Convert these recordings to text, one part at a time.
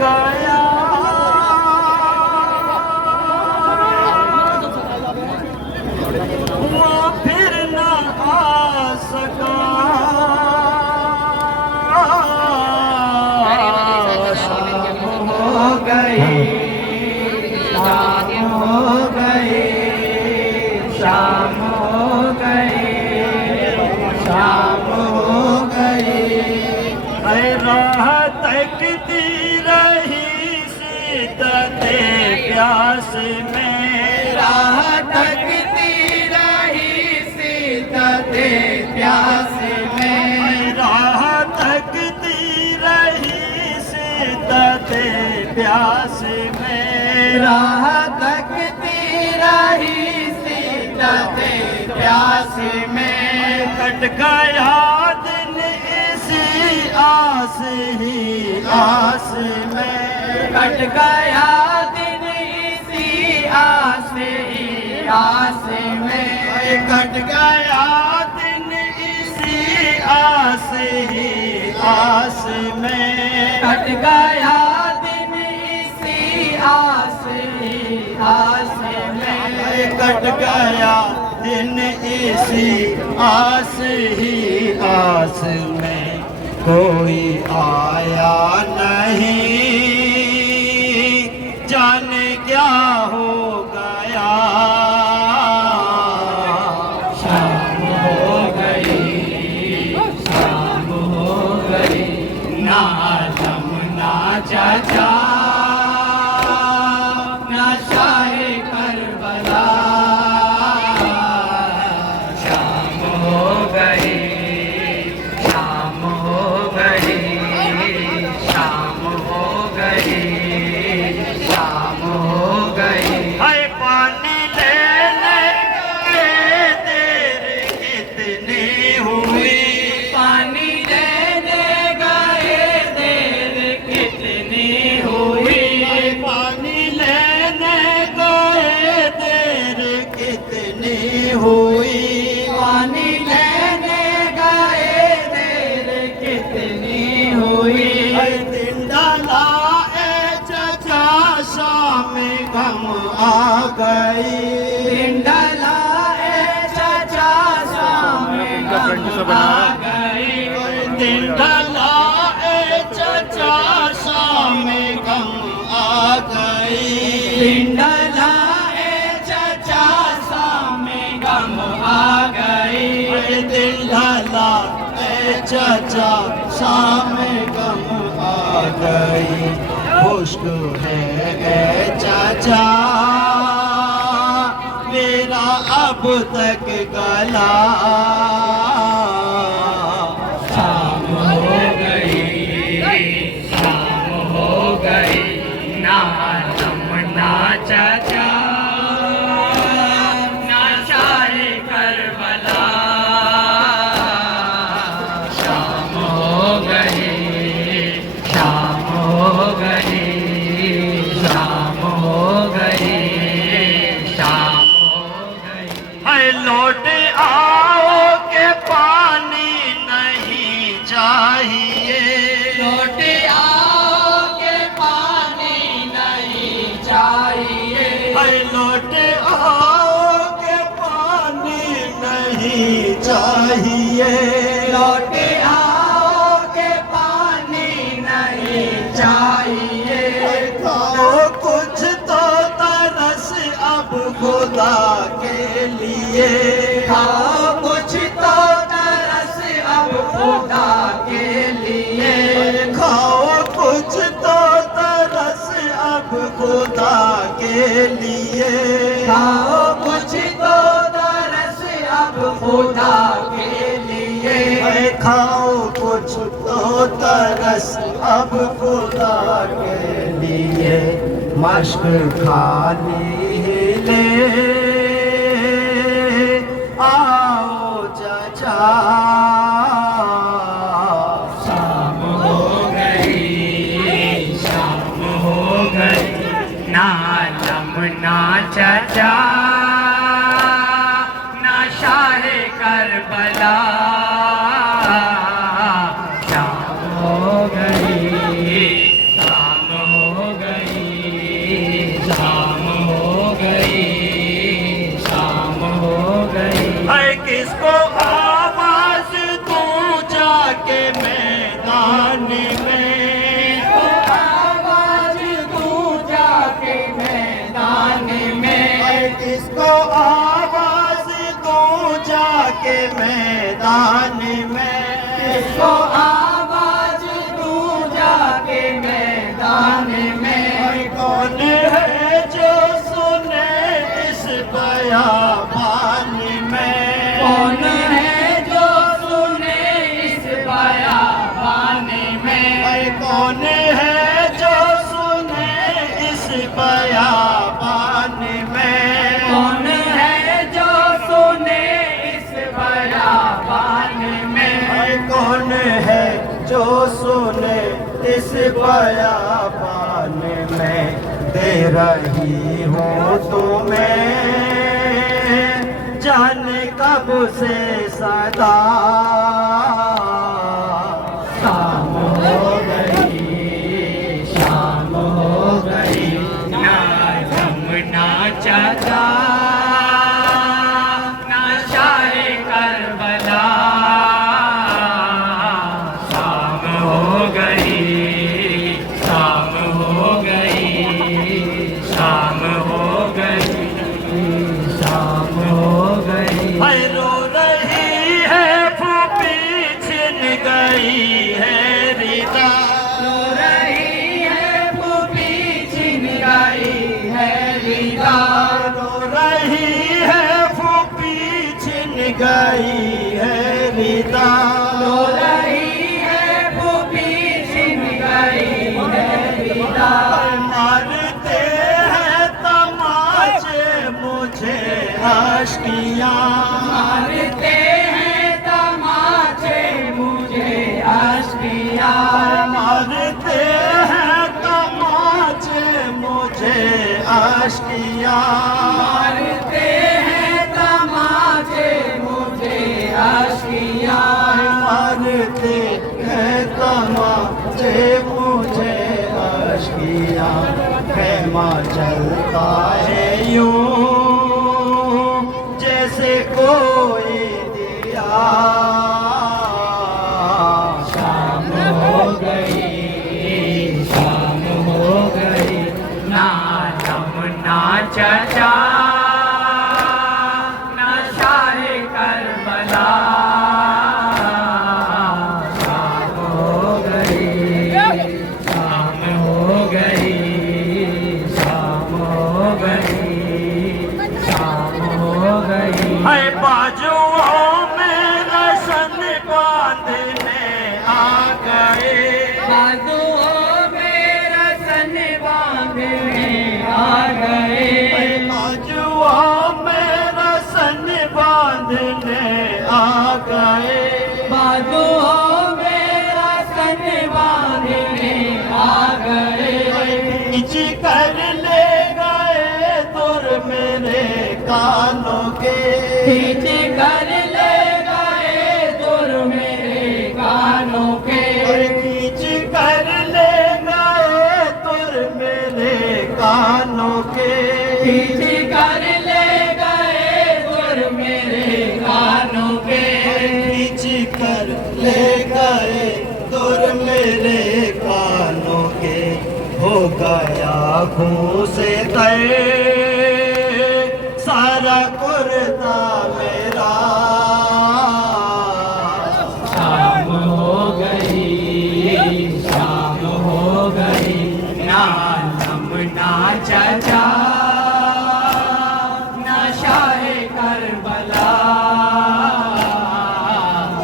गया वो फिर न आ सका। शाम हो गई, शाम हो गई, शाम हो गई, शाम हो गई। राह तकती रही शिद्दते प्यास में, राह तकती रही शिद्दते प्यास में, राह तकती रही शिद्दते प्यास में, राह तकती रही शिद्दते प्यास में। कट गया दिन इसी आस ही आस में, कट गया दिन इसी आस ही आस में, कट गया दिन इसी आस ही आस में, कट गया दिन इसी आस ही आस में, कट गया दिन इसी आस ही आस में। कोई आया नहीं जाने क्या हो गया। शाम हो गई, शाम हो गई, ना दम ना चाचा ना शाहे करबला। शाम हो गई, शाम हो गई, शाम हो गई, शाम हो गई। हाय पानी लेने गए देर कितनी हुई, पानी लेने गए देर कितनी हुई, पानी लेने गए देर कितनी हुई, पानी लेने गए देर कितनी हुई। दिन डाला ए चचा शाम गम आ गई, दिन डाला ए चचा शाम गम आ गई, दिन डाला ए चचा शाम गम आ गई, दिन डाला ए चचा शाम गम आ गई, दिन डाला ए चचा शाम गम आ गई। खुश्क है ए चाचा मेरा अब तक गला। शाम हो गई, शाम हो गई, ना दम ना चाचा ना शाहे करबला। शाम हो गई, शाम हो गई, शाम हो गई, शाम हो गई। हाय लौट आओ के पानी नहीं चाहिए, लौट आओ के पानी नहीं चाहिए, हाय लौट आओ के पानी नहीं चाहिए, लौट आओ के पानी नहीं चाहिए। खाओ कुछ तो तरस अब खुदा के लिए, खाओ कुछ तो तरस अब खुदा के लिए, खाओ कुछ तो तरस अब खुदा के लिए, खाओ कुछ तो तरस अब खुदा के लिए, खाओ कुछ तो तरस अब खुदा के लिए। मश्क खाली ले आओ चाचा। शाम हो गई, शाम हो गई, ना दम ना चाचा ना शाहे करबला। शाम हो गई, शाम मैदान में, किसको आवाज दूं जाके मैदान में। कौन है जो सुने इस बयाबान में, कौन है जो सुने इस बयाबान में। कौन है जो सुने इस बयाबान में, कौन है जो सुने इस बयाबान में। कौन है जो सुने इस बयाबान में। दे रही हूँ तुम्हें जाने कब से सदा, शाम हो गई, शाम हो गई, ना जमुना चाचा ना शाहे करबला। शाम हो गई, शाम हो गई, शाम हो गई, शाम हो गई। रो रही है फूफी छिन गई है रिदा, रो रही है फूफी छिन गई है रिदा। रो रही है फूफी छिन गई है रिदा, रो रही है फूफी छिन गई है रिदा। मारते हैं तमाचे मुझे आशिकियाँ, मारते हैं तमाचे मुझे आशिकियाँ। मारते हैं तमाचे मुझे आशिकियाँ, मारते हैं तमाचे मुझे आशिकियाँ। मारते हैं तमाचे मुझे आशिकियाँ। खेमा चलता है यूं जैसे कोई दिया, शाम हो गई, शाम हो गई, ना जमुना चाचा ना शाहे करबला। शाम हो गई, शाम हो गई, शाम हो गई, शाम हो गई। है बाजुओं में रसन बांधने आ गए, बाजुओं में रसन बांधने आ गए। बाजुओं में रसन बांधने आ गए, बाजुओं में रसन बांधने आ गए। खींच कर ले गए तुर मेरे कानों के, खींच कर ले गए तुर मेरे कानों के। खींच कर ले गए तुर मेरे कानों के, खींच कर ले गए तुर मेरे कानों के। खींच कर ले गए तुर मेरे कानों के। हो गया खून से तय सारा कुर्ता मेरा, शाम हो गई, शाम हो गई, ना जमुना चाचा ना शाहे करबला।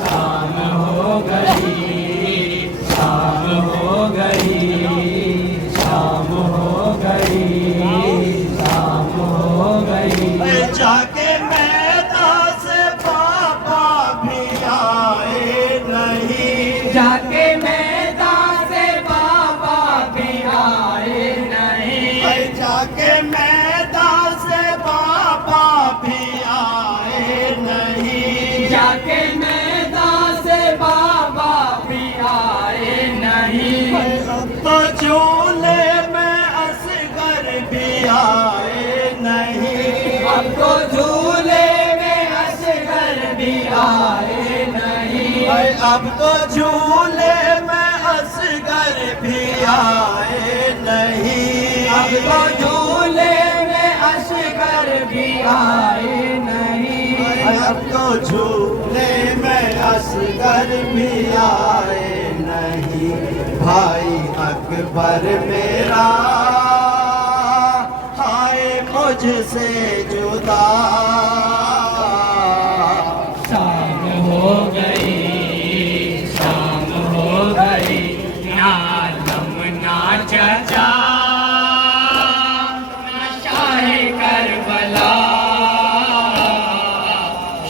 शाम हो गई, शाम हो गई, शाम हो गई, शाम हो गई। जाके मैदान से पापा भी आए नहीं, जाके मैदान से बाबा भी आए नहीं। जाके मैदान से पापा भी आए नहीं, जाके मैदान से बाबा भी आए नहीं। अब तो झूले में असगर भी आए नहीं, अब तो झूले में असगर भी आए नहीं। अब तो झूले में असगर भी आए नहीं, अब तो झूले में असगर भी आए नहीं। अब तो झूले में असगर भी आए नहीं, भाई अकबर मेरा हाय मुझसे जुदा। शाम हो गई, शाम हो गई, ना आलम ना चचा, ना शाहे करबला।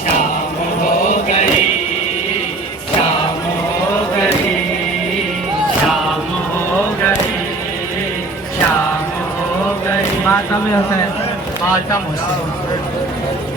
शाम हो गई, शाम हो गई, शाम हो गई, शाम हो गई। मातम हुसैन, मातम हुसैन।